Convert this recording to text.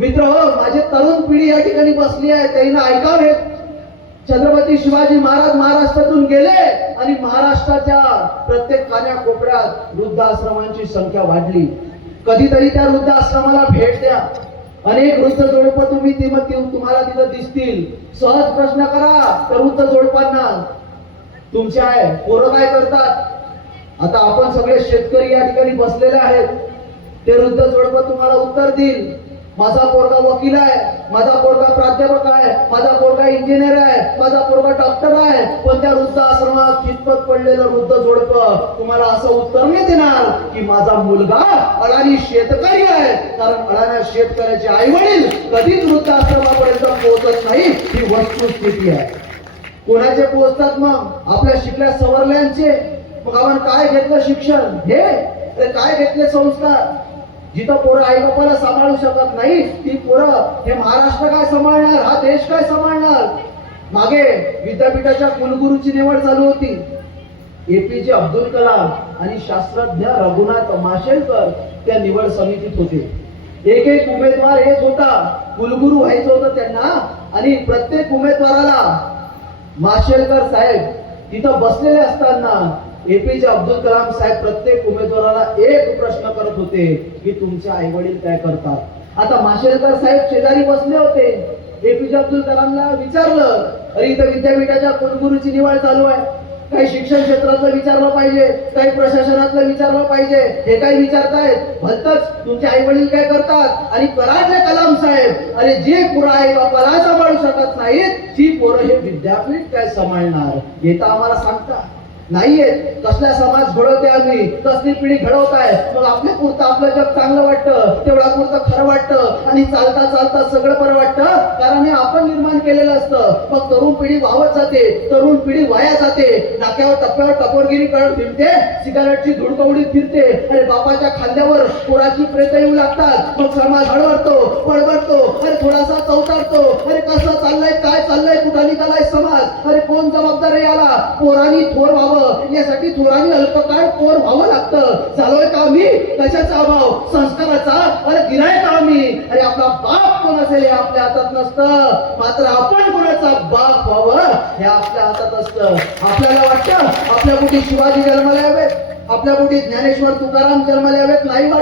मित्र हो माझी तरुण पिढी या ठिकाणी बसली आहे. त्यांना ऐकावे. छत्रपती शिवाजी महाराज महाराष्ट्रातून गेले आणि महाराष्ट्राच्या प्रत्येक खाण्या कोपऱ्यात वृद्धाश्रमांची संख्या वाढली. कधीतरी त्या वृद्धाश्रमाला भेट द्या. अनेक वृद्ध जोडप तुम्ही ती मग तुम्हाला तिथं दिसतील. सहज प्रश्न करा तर वृद्ध जोडपांना. तुमचे आहे पोरं काय करतात? आता आपण सगळे शेतकरी या ठिकाणी बसलेले आहेत. ते वृद्ध जोडप तुम्हाला उत्तर देईल. माझा पोरगा वकील आहे माझा पोरगा प्राध्यापक आहे माझा पोरगा इंजिनियर आहे माझा पोरगा डॉक्टर आहे पण त्या वृद्ध आश्रमात खितपत पडलेलं वृद्ध जोडप तुम्हाला असं उत्तर नाही देणार की माझा मुलगा अडाणी शेतकरी आहे. कारण अडाण्या शेतकऱ्याचे आई वडील कधीच वृद्ध आश्रमापर्यंत पोहोचत नाही ही वस्तुस्थिती आहे. कोणाचे पोहोचतात मग? आपल्या शिकल्या सवरल्यांचे. मग आपण काय घेतलं शिक्षण? हे? काय घेतले संस्कार? जिथं पोरं आई बापाला सांभाळू शकत नाही ती पोरं हे महाराष्ट्र काय सांभाळणार? हा देश काय सांभाळणार? मागे विद्यापीठाच्या कुलगुरूची निवड चालू होती. एपीजे अब्दुल कलाम आणि शास्त्रज्ञ रघुनाथ माशेलकर त्या निवड समितीत होते. एक एक उमेदवार येत होता. कुलगुरू व्हायचं होतं त्यांना. आणि प्रत्येक उमेदवाराला माशेलकर साहेब तिथं बसलेले असताना एपीजे अब्दुल कलाम साहेब प्रत्येक उमेदवाराला एक प्रश्न करत होते की तुमचे आई वडील काय करतात? आता माशेलकर साहेब शेजारी बसले होते. एपीजे अब्दुल कलामला विचारलं अरे इथं विद्यापीठाच्या कुलगुरूची निवड चालू आहे. काही शिक्षण क्षेत्रातलं विचारलं पाहिजे काही प्रशासनातलं विचारलं पाहिजे. हे काय विचारतायत? भलतच तुमचे आई वडील काय करतात? आणि कराचे कलाम साहेब अरे जे पुरा आहे कला सांभाळू शकत नाहीत ती पोरं हे विद्यापीठ काय सांभाळणार? हे तर आम्हाला सांगता. नाहीये. कसला समाज घडवते आम्ही कसली पिढी घडवताय? मग आपल्या पुरतं आपलं जग चांगलं वाटतं तेवढा पुरतं खरं वाटतं आणि चालता चालता सगळं बरं वाटतं कारण हे आपण निर्माण केलेलं असतं. मग तरुण पिढी वाहत जाते तरुण पिढी वाया जाते. नाक्यावर टप्प्यावर टपोरगिरी करत फिरते सिगारेटची धुडकवडी फिरते आणि बापाच्या खांद्यावर पोराची प्रेत येऊ लागतात मग समाज हळवडतो पडवडतो अरे थोडासा चौतारतो अरे कसं चाललंय काय चाललंय कुठं निघालाय समाज? अरे कोण जबाबदार आहे याला? पोरांनी थोर व्हावं. यासाठी थोरांनी अल्पकाळ पोर व्हावं लागतं. चालूय का मी? कशाचा अभाव? संस्काराचा? अरे गिराय का आम्ही अरे आपला बाप कोण असेल हे आपल्या हातात नसतं. मात्र आपण कोणाचा बाप व्हावं हे आपल्या हातात असतं. आपल्याला वाटतं आपल्या कुठे शिवाजी जन्माला यावेत. आपल्या कुठे ज्ञानेश्वर तुकाराम जन्माला यावेत नाही वाटत?